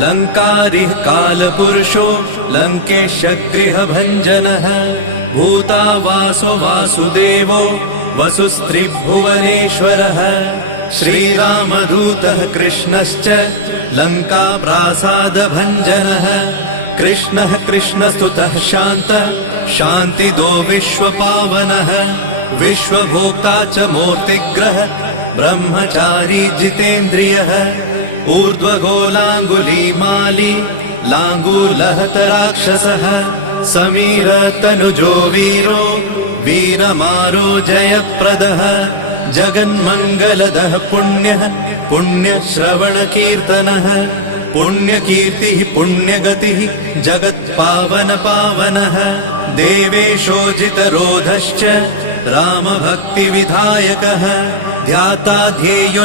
लङ्कारिः कालपुरुषो लङ्केशगृहभञ्जनः भूतावासो वासुदेवो वसुस्त्रिभुवनेश्वरः श्रीरामदूतः कृष्णश्च लङ्काप्रासादभञ्जनः कृष्णः कृष्णस्तुतः शान्तः शान्तिदो विश्वपावनः विश्वभोक्ता च मूर्तिग्रह ब्रह्मचारी जितेन्द्रियः ऊर्ध्वगोलाङ्गुलीमाली लाङ्गूलहतराक्षसः समीरतनुजो वीरो वीरमारो जयप्रदः जगन्मङ्गलदः पुण्यः पुण्यश्रवणकीर्तनः पुण्यकीर्तिः पुण्यगतिः जगत्पावनपावनः देवेशोजितरोधश्च रामभक्तिविधायकः ध्याता ध्येयो